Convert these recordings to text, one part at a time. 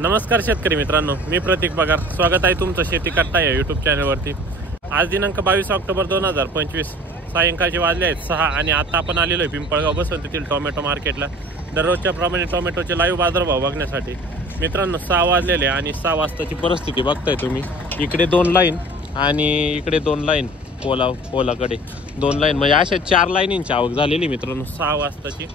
नमस्कार शेतकरी मित्रांनो, मी प्रतीक पगार. स्वागत आहे तुमचं शेती कट्टा या यूट्यूब चॅनलवरती. आज दिनांक 22 ऑक्टोबर 2025 सायंकाळचे वाजले आहेत 6 आणि आता आपण आलेलो आहे पिंपळगाव बसवंतीतील टोमॅटो मार्केटला दररोजच्या प्रमाणे टोमॅटोचे लाईव्ह बाजारभाव बघण्यासाठी. मित्रांनो 6 वाजलेले आणि 6 वाजताची परिस्थिती बघताय तुम्ही. इकडे 2 लाईन आणि इकडे 2 लाईन, पोलाकडे 2 लाईन, म्हणजे अशा 4 लाईनींची आवक झालेली मित्रांनो 6 वाजताची.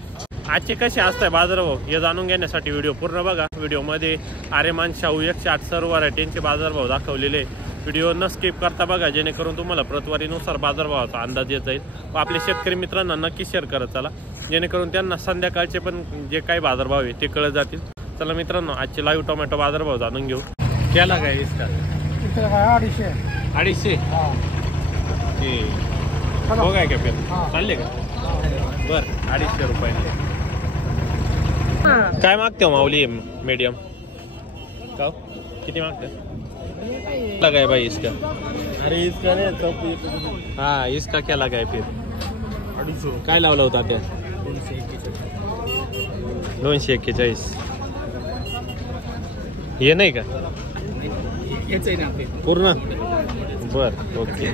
आजचे कसे असताय बाजारभाव हे जाणून घेण्यासाठी व्हिडिओ पूर्ण बघा. व्हिडिओमध्ये आरेमान, शाहू 108 सर्व व्हरायटींचे बाजारभाव दाखवलेले. व्हिडिओ न स्किप करता बघा, जेणेकरून तुम्हाला प्रतवारीनुसार बाजारभावाचा अंदाज येत जाईल व आपल्या शेतकरी मित्रांना नक्की शेअर करत चला, जेणेकरून त्यांना संध्याकाळचे पण जे काही बाजारभाव आहे ते कळत जातील. चला मित्रांनो, आजचे लाईव्ह टोमॅटो बाजारभाव जाणून घेऊ. केला काय इसका 250 हो काय का पेन चालले का? बर 250 रुपये. काय मागते हो माऊली मीडियम का? किती मागते? लगाय भाई इसका? अरे इसका नाही, हा इसका क्या लगाय फिर? 250. काय लावला होता त्या? 241. हे नाही का पूर्ण? बर ओके.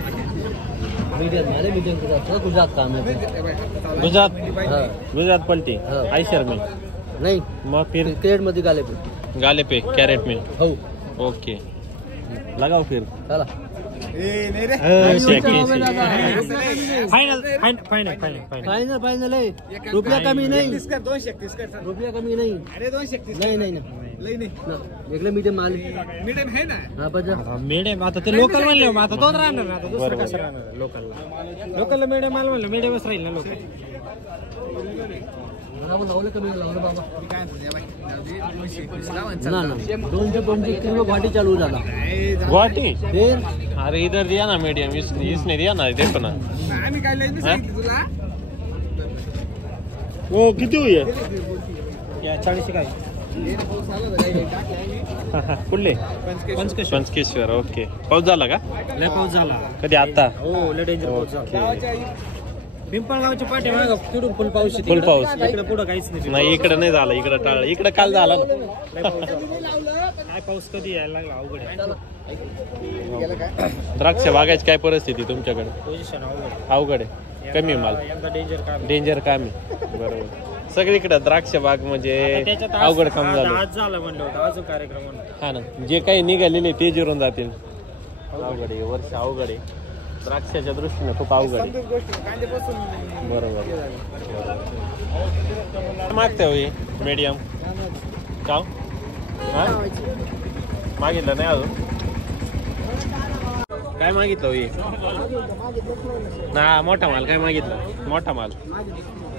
गुजरात पलटी आयशर में नहीं, मग फिर क्रेट मध्ये गाले पे कैरेट में. हो ओके लगाओ फिर. चला फाइनल है. रुपया कमी नहीं, रुपया कमी नहीं. अरे 231 नहीं एकला मीडियम माल मीडियम है ना. हा बजा मीडियम आता ते लोकल म्हणले मग आता दोन राहणार ना. आता दुसरं कसं राहणार? लोकल मीडियम माल म्हणलं मीडियमच राहील ना. लोकल लावलं कमी लावलं बाबा. ना 250 किलो गुवाहाटी चालू झाला. गुवाहाटी? अरे इधर दिया ना मीडियम, इसने दिया ना. देखो ना वो किती हुई है? 40 काय कुठले? पंचकेश्वर. ओके. पाऊस झाला का? लय पाऊस झाला. कधी आता? हो लय डेंजर पाऊस झाला. पिंपळगावच्या पाठी माग तिकडून फुल पाऊस. फुल पाऊस इकडे पुढं काहीच नाही. इकडे नाही झाला, इकडे टाळलं. इकडे काल झाला ना. काय पाऊस कधी यायला लागला अवघड आहे. द्राक्ष बागायची काय परिस्थिती तुमच्याकडे? पोझिशन अवघड आहे. कमी माल डेंजर काम आहे. बरोबर. सगळीकडे द्राक्ष बाग म्हणजे अवघड काम झालं. आज झालं म्हणलं होतं, अजून कार्यक्रम हा ना. जे काही निघालेले ते जिरून जातील. अवघड आहे वर्ष, अवघड आहे. द्राक्षाच्या दृष्टीने खूप अवघड आहे. बरोबर. मागते होई मीडियम का? मागितलं नाही अजून. काय मागितलं होई ना? मोठा माल काय मागितलं? मोठा माल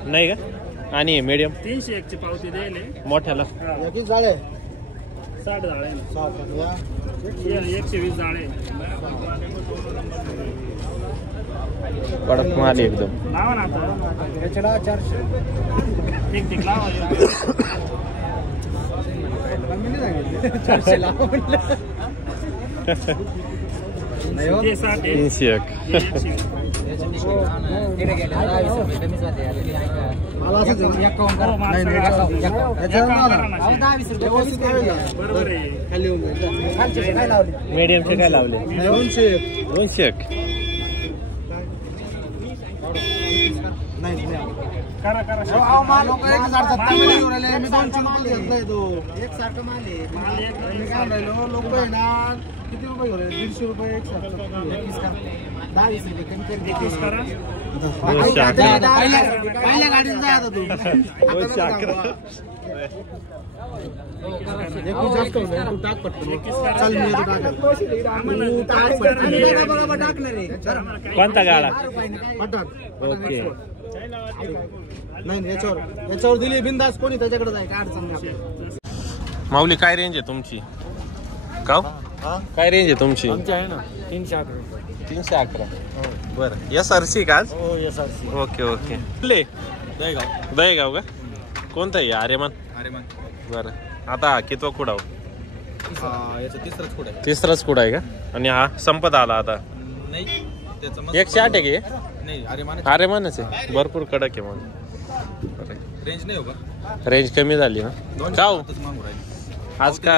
नाही का? आणि मीडियम 301 ची पावती द्यायले मोठ्याला. 60 झाले 120 झाले. कडक माल एकदम. लावा ना आता 400 ठीक लावा. 400 लावा म्हटलं. 301. मीडियमचे काय लावले? 201. लोक आहे ना किती रुपये 150 रुपये 10-20 रुपये कमी कर. पहिल्या गाडीत जा आता तू. टाक पटकन. चल मी टाकणार आहे. कोणता गाडा? ओके. नाही याच्यावर दिली बिंदास. कोणी त्याच्याकडे जाय काय अडचण नाही. माऊली काय रेंज आहे तुमची? का काय रेंज आहे तुमची? आमची आहे ना 311. 311. बरं. SRC का आज? हो SRC. Okay okay. दहेगाव का? कोणतं आहे? आरेमान. बरं. आता कितवा कुडा? तिसराच कुडा आहे का? आणि हा संपत आला आता? नाही 108 आहे की? नाही आरेमानच आहे. भरपूर कडक आहे मग. रेंज नाही हो का? रेंज कमी झाली ना. का हो आज का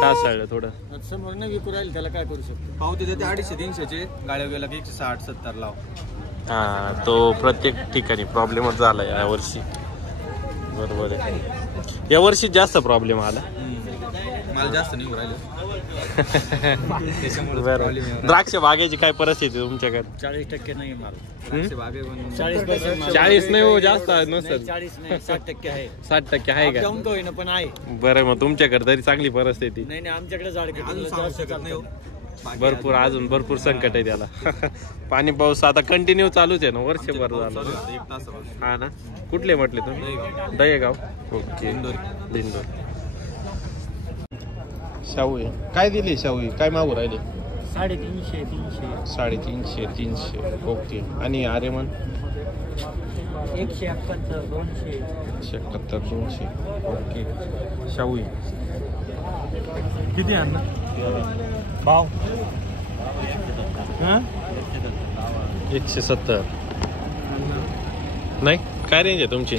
डासळलं थोडं. समोर न विकू राहील त्याला काय करू शकतो. पावती देते 250-300चे, गाड्या गेला की 160-70 लाव. हा, तो प्रत्येक ठिकाणी प्रॉब्लेमच झाला या वर्षी. बरोबर आहे, या वर्षी जास्त प्रॉब्लेम आला. मला जास्त नाही राहिलं. द्राक्ष बागेची काय परिस्थिती तुमच्याकडे? 40% नाही माल. 40 नाही हो, जास्त नसेल. 40 नाही, 60% आहे. 60% आहे का? जाऊन होईना पण आहे. बरं, मग तुमच्याकडे तरी चांगली परिस्थिती. नाही आमच्याकडे झाड भरपूर, अजून भरपूर संकट आहे त्याला. पाणी पाऊस आता कंटिन्यू चालूच आहे ना, वर्षभर झालं. हा ना, कुठले म्हटले तुम्ही? दहेगाव. ओके, लिंदोर. शाहू आहे, काय दिली शाहू? काय मागू राहिले? 350. ओके. आणि आर्यमन 171, 200. ओके. शाहू किती आणलं भाव? 170. नाही, काय रेंज आहे तुमची?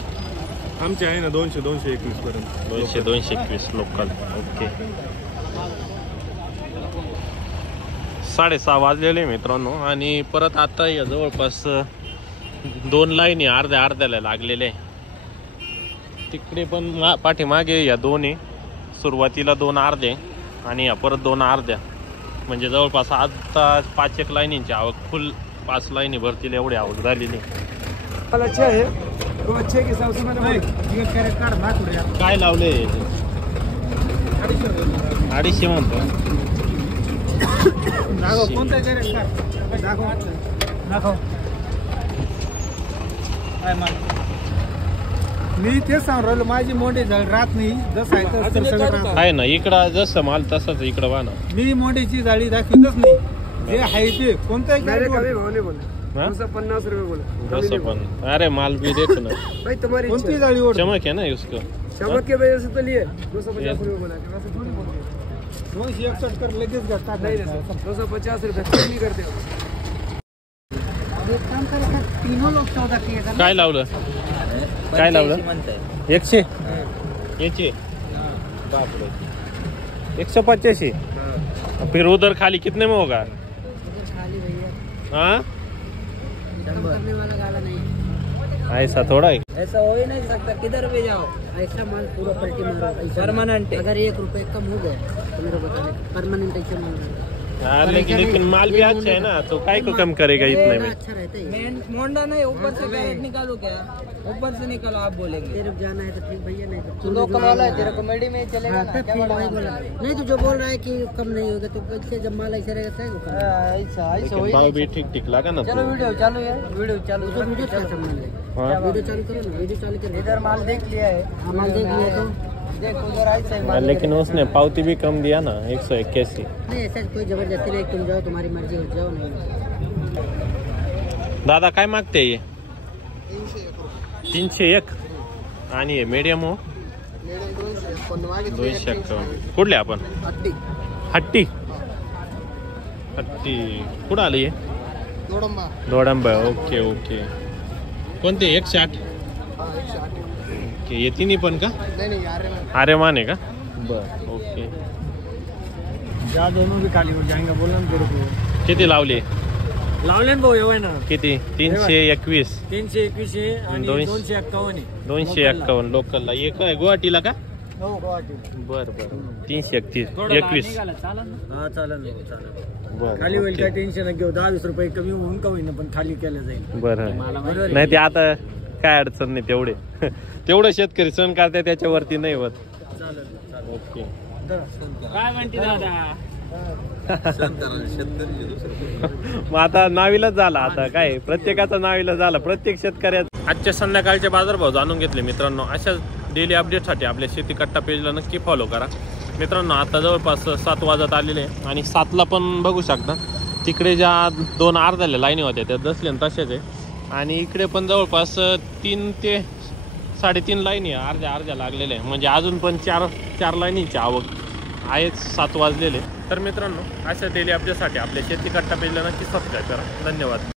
आमची आहे ना 200-221 पर्यंत. 200-221 लोकल. ओके. 6:30 वाजलेले मित्रांनो. आणि परत आता या जवळपास 2 लाईनी अर्ध्याला लागलेले. तिकडे पण पाठीमागे या 2 आहे. सुरुवातीला 2 अर्धे आणि या परत 2 अर्ध्या. म्हणजे जवळपास आता 5-1 लाईनींची आवक, फुल 5 लाईनी भरतील एवढी आवक झालेली. काय लावले? 250 म्हणतो. मी तेच सांगून राहिलो, माझी मोठी झाड राहत नाही. जसं आहे तसं आहे ना, इकडं जसं माल तसंच इकडं वाना. मी मोठीची जाळी दाखवतच नाही. जे आहे ते कोणत्याही 250 रुपये बोला. जसं पण अरे माल भी देखो ना, भाई तुम्हारी कोणती जाळी ओढ चमक है ना उसको. चमक के वजह से तो लिए 250 रुपये बोला. 261 कर लगेच घाटा. 250 रुपये नहीं करते. तीनों लोग 14 किए. काय लावलं? 100 याची. बापरे, 185. फिर उधर खाली कितने में होगा? हाँ, करने वाला गाला नहीं, ऐसा थोड़ा है. ऐसा हो ही नहीं सकता. किधर भी जाओ ऐसा माल पूरा पलटी मारो. परमानेंट. अगर 1 रुपए कम हो गया तो मेरे बताने परमानेंट ऐसे माल. हाँ, लेकिन माल भी अच्छा है ना, तो काय को कम करेगा इतने में? अच्छा रहता है. मोंडा नहीं, ऊपर से कैरेट निकालो. क्या ऊपर से निकालो? आप बोलेंगे तेरे जाना है तो ठीक भैया, नहीं तो लोकल वाला है. तेरे कॉमेडी में चलेगा ना. नहीं तो जो बोल रहा है कि कम नहीं होगा तो कैसे, जब माल ऐसा रहेगा लेकिन भाव भी ठीक लगा ना. चलो वीडियो चालू है. वीडियो चालू करो ना. वीडियो चालू करो. इधर माल देख लिया है. माल देख लिया तो देखो उधर ऐसा है. लेकिन उसने पावती भी कम दिया ना, 181. नहीं ऐसा कोई जबरदस्ती नहीं. तुम जाओ, तुम्हारी मर्जी हो, जाओ. नहीं दादा काय मागते ये? 301. आणि हे मीडियम हो 251. कुठले आपण? हट्टी कुठं आली आहे? दोडंबा. ओके. कोणते? 108. ओके. ये तिन्ही पण का? आर्यमान आहे का? बर. ओके. या दोनों भी खाली हो जाएंगे. बोला ना तेरे को. किती लावले? लावले ना भाऊ. एवढे ना. किती? 321. 321 आहे आणि 251 आहे. 251 लोकलला. एक आहे गुवाहाटीला का? हो, गुवाहाटी. बर 331. 21. हा चालेल. बर. खाली होईल, काय टेन्शन घेऊ. 10-20 रुपये कमी होऊन का होईना, पण खाली केलं जाईल. बरं. नाही ते आता काय अडचण नाही. तेवढं शेतकरी सण करते, त्याच्यावरती नाही होत. ओके. काय म्हणते दादा? मग आता नावीलाच झाला. आता काय प्रत्येकाचा नावीलाच झाला, प्रत्येक शेतकऱ्याचा. आजच्या संध्याकाळचे बाजारभाव जाणून घेतले मित्रांनो. अशा डेली अपडेटसाठी आपल्या शेती कट्टा पेजला नक्की फॉलो करा मित्रांनो. आता जवळपास 7 वाजत आलेले आहे आणि 7ला पण बघू शकता तिकडे ज्या 2 अर्ध्याला लाईनी होत्या त्या दसल्या तशाच आहे. आणि इकडे पण जवळपास 3 ते 3.5 लाईनी अर्ध्या लागलेल्या आहे. म्हणजे अजून पण 4 लाईनीची आवक आहेच. 7 वाजलेले. तर मित्रांनो, अशा डेली अपडेटसाठी आपल्या शेती कट्टा पेजला नक्की सबस्क्राईब करा. धन्यवाद.